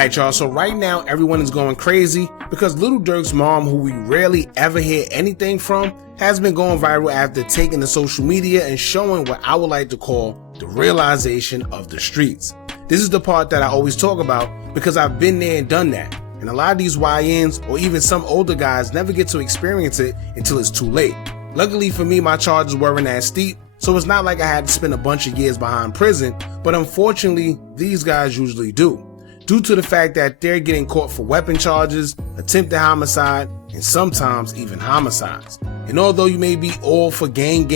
Alright y'all, so right now everyone is going crazy because Lil Durk's mom, who we rarely ever hear anything from, has been going viral after taking to social media and showing what I would like to call the realization of the streets. This is the part that I always talk about because I've been there and done that. And a lot of these YNs or even some older guys never get to experience it until it's too late. Luckily for me, my charges weren't as steep, so it's not like I had to spend a bunch of years behind prison, but unfortunately, these guys usually do. Due to the fact that they're getting caught for weapon charges, attempted homicide, and sometimes even homicides. And although you may be all for gang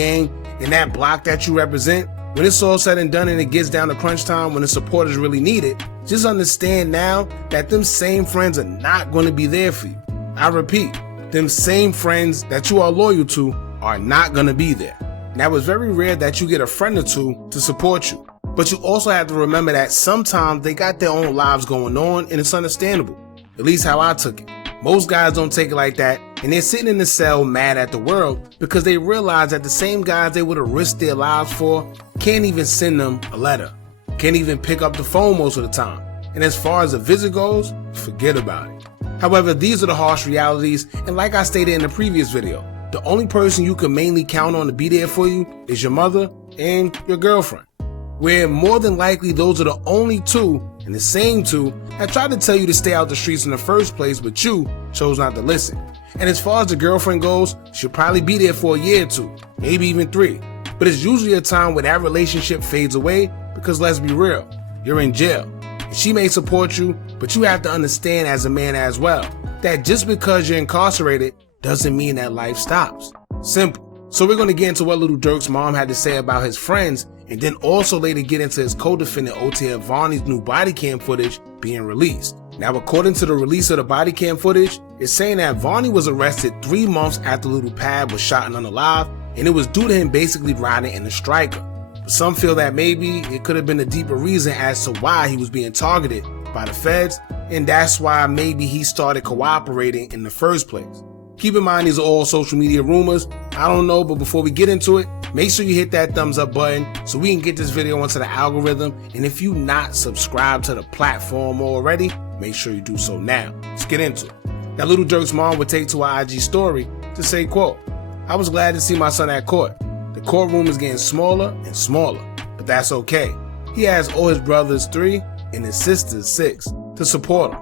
in that block that you represent, when it's all said and done and it gets down to crunch time when the support is really needed, just understand now that them same friends are not going to be there for you. I repeat, them same friends that you are loyal to are not going to be there. Now, it's very rare that you get a friend or two to support you. But you also have to remember that sometimes they got their own lives going on and it's understandable. At least how I took it. Most guys don't take it like that and they're sitting in the cell mad at the world because they realize that the same guys they would have risked their lives for can't even send them a letter. Can't even pick up the phone most of the time. And as far as a visit goes, forget about it. However, these are the harsh realities, and like I stated in the previous video, the only person you can mainly count on to be there for you is your mother and your girlfriend. Where more than likely those are the only two, and the same two, that tried to tell you to stay out the streets in the first place, but you chose not to listen. And as far as the girlfriend goes, she'll probably be there for a year or two, maybe even 3. But it's usually a time where that relationship fades away because let's be real, you're in jail. And she may support you, but you have to understand as a man as well, that just because you're incarcerated doesn't mean that life stops. Simple. So we're going to get into what Lil Durk's mom had to say about his friends, and then also later get into his co-defendant OTF Vonnie's new body cam footage being released. Now, according to the release of the body cam footage, it's saying that Vonnie was arrested 3 months after Lul Pab was shot and unalive, and it was due to him basically riding in the striker. But some feel that maybe it could have been a deeper reason as to why he was being targeted by the feds, and that's why maybe he started cooperating in the first place. Keep in mind, these are all social media rumors. I don't know, but before we get into it, make sure you hit that thumbs up button so we can get this video onto the algorithm. And if you're not subscribed to the platform already, make sure you do so now. Let's get into it. Now, Lil Durk's mom would take to her IG story to say, quote, "I was glad to see my son at court. The courtroom is getting smaller and smaller, but that's okay. He has all his brothers 3 and his sisters 6 to support him."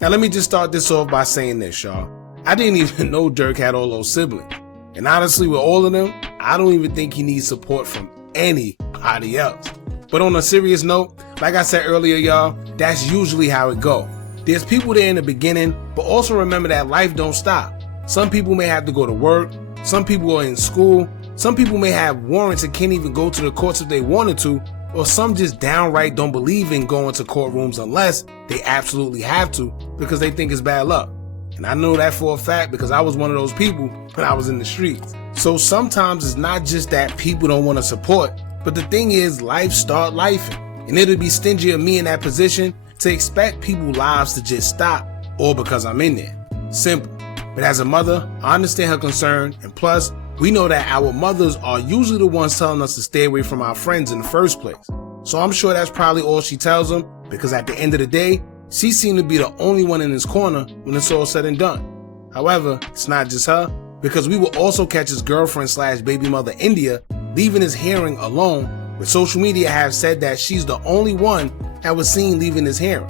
Now, let me just start this off by saying this, y'all. I didn't even know Durk had all those siblings. And honestly, with all of them, I don't even think he needs support from anybody else. But on a serious note, like I said earlier, y'all, that's usually how it go. There's people there in the beginning, but also remember that life don't stop. Some people may have to go to work. Some people are in school. Some people may have warrants and can't even go to the courts if they wanted to. Or some just downright don't believe in going to courtrooms unless they absolutely have to because they think it's bad luck. And I know that for a fact because I was one of those people when I was in the streets. So sometimes it's not just that people don't want to support, but the thing is life start lifing. And it'll be stingy of me in that position to expect people's lives to just stop all because I'm in there. Simple. But as a mother, I understand her concern, and plus, we know that our mothers are usually the ones telling us to stay away from our friends in the first place. So I'm sure that's probably all she tells them because at the end of the day, she seemed to be the only one in his corner when it's all said and done. However, it's not just her, because we will also catch his girlfriend / baby mother India leaving his hearing alone, where social media have said that she's the only one that was seen leaving his hearing.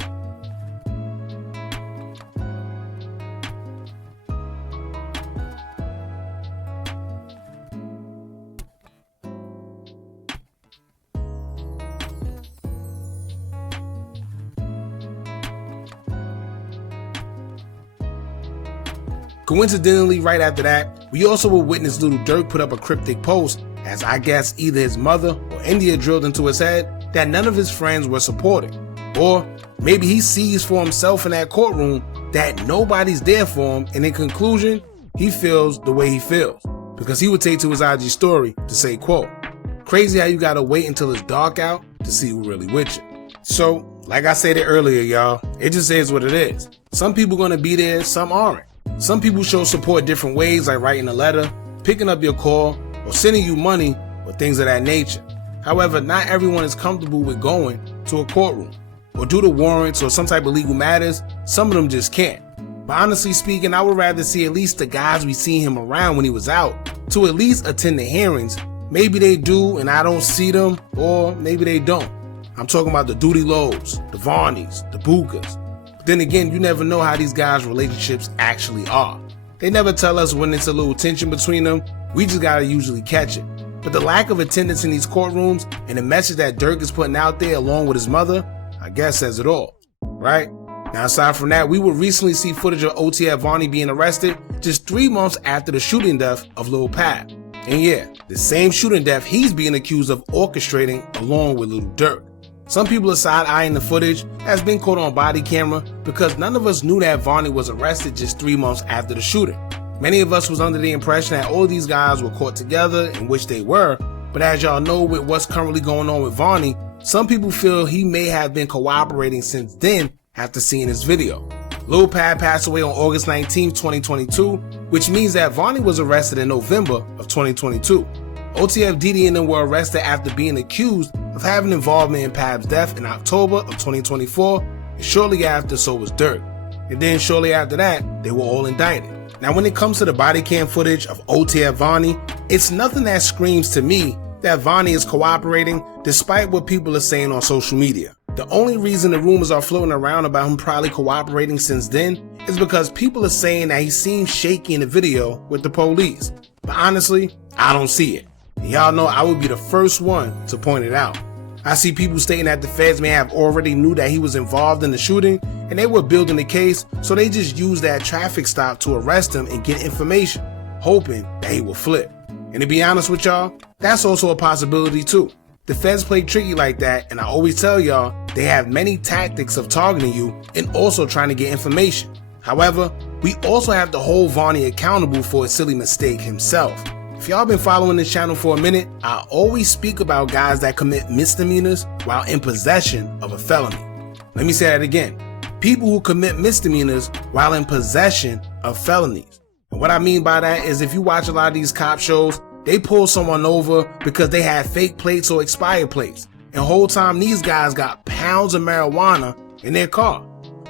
Coincidentally, right after that, we also will witness Lil Durk put up a cryptic post as I guess either his mother or India drilled into his head that none of his friends were supporting. Or maybe he sees for himself in that courtroom that nobody's there for him, and in conclusion, he feels the way he feels. Because he would take to his IG story to say, quote, "Crazy how you gotta wait until it's dark out to see who really with you." So, like I said it earlier, y'all, it just is what it is. Some people gonna be there, some aren't. Some people show support different ways, like writing a letter, picking up your call, or sending you money, or things of that nature. However, not everyone is comfortable with going to a courtroom. or due to warrants or some type of legal matters, some of them just can't. But honestly speaking, I would rather see at least the guys we seen him around when he was out to at least attend the hearings. Maybe they do and I don't see them, or maybe they don't. I'm talking about the Duty Lows, the Vonnies, the Bookas. But then again, you never know how these guys' relationships actually are. They never tell us when it's a little tension between them. We just gotta usually catch it. But the lack of attendance in these courtrooms and the message that Durk is putting out there along with his mother, I guess says it all, right? Now aside from that, we would recently see footage of OTF Vonnie being arrested just 3 months after the shooting death of Lul Pab. And yeah, the same shooting death he's being accused of orchestrating along with Lil Durk. Some people are side-eyeing the footage has been caught on body camera because none of us knew that Vonnie was arrested just 3 months after the shooting. Many of us was under the impression that all these guys were caught together, in which they were, but as y'all know with what's currently going on with Vonnie, some people feel he may have been cooperating since then after seeing his video. Lul Pab passed away on August 19, 2022, which means that Vonnie was arrested in November of 2022. OTF Didi and them were arrested after being accused of having involvement in Pab's death in October of 2024, and shortly after so was Durk. And then shortly after that, they were all indicted. Now when it comes to the body cam footage of OTF Vonnie, it's nothing that screams to me that Vonnie is cooperating despite what people are saying on social media. The only reason the rumors are floating around about him probably cooperating since then is because people are saying that he seems shaky in the video with the police. But honestly, I don't see it. And y'all know I would be the first one to point it out. I see people stating that the feds may have already knew that he was involved in the shooting and they were building the case, so they just used that traffic stop to arrest him and get information, hoping that he will flip. And to be honest with y'all, that's also a possibility too. The feds play tricky like that, and I always tell y'all they have many tactics of targeting you and also trying to get information. However, we also have to hold Vonnie accountable for a silly mistake himself. If y'all been following this channel for a minute, I always speak about guys that commit misdemeanors while in possession of a felony. Let me say that again. People who commit misdemeanors while in possession of felonies. And what I mean by that is if you watch a lot of these cop shows, they pull someone over because they had fake plates or expired plates. And the whole time these guys got pounds of marijuana in their car.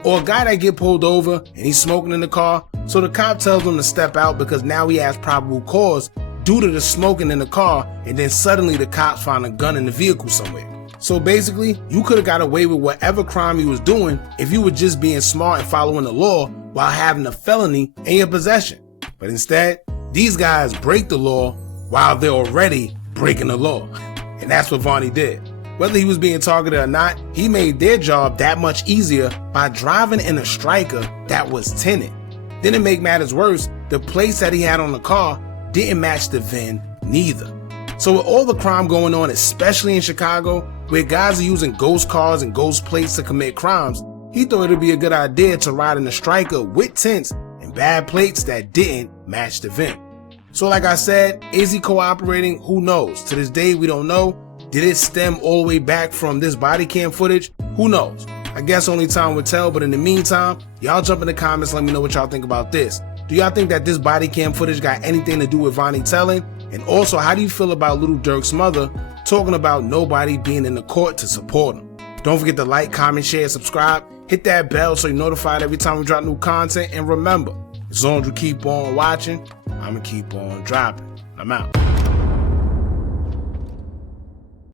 Or a guy that get pulled over and he's smoking in the car, so the cop tells him to step out because now he has probable cause due to the smoking in the car, and then suddenly the cops find a gun in the vehicle somewhere. So basically, you could have got away with whatever crime he was doing if you were just being smart and following the law while having a felony in your possession. But instead, these guys break the law while they're already breaking the law. And that's what Vonnie did. Whether he was being targeted or not, he made their job that much easier by driving in a striker that was tinted. Then to make matters worse, the plates that he had on the car didn't match the VIN neither. So with all the crime going on, especially in Chicago, where guys are using ghost cars and ghost plates to commit crimes, he thought it'd be a good idea to ride in a striker with tints and bad plates that didn't match the VIN. So like I said, is he cooperating? Who knows? To this day, we don't know. Did it stem all the way back from this body cam footage? Who knows? I guess only time will tell, but in the meantime, y'all jump in the comments, let me know what y'all think about this. Do y'all think that this body cam footage got anything to do with Vonnie telling? And also, how do you feel about Lil Durk's mother talking about nobody being in the court to support him? Don't forget to like, comment, share, subscribe. Hit that bell so you're notified every time we drop new content. And remember, as long as you keep on watching, I'ma keep on dropping. I'm out.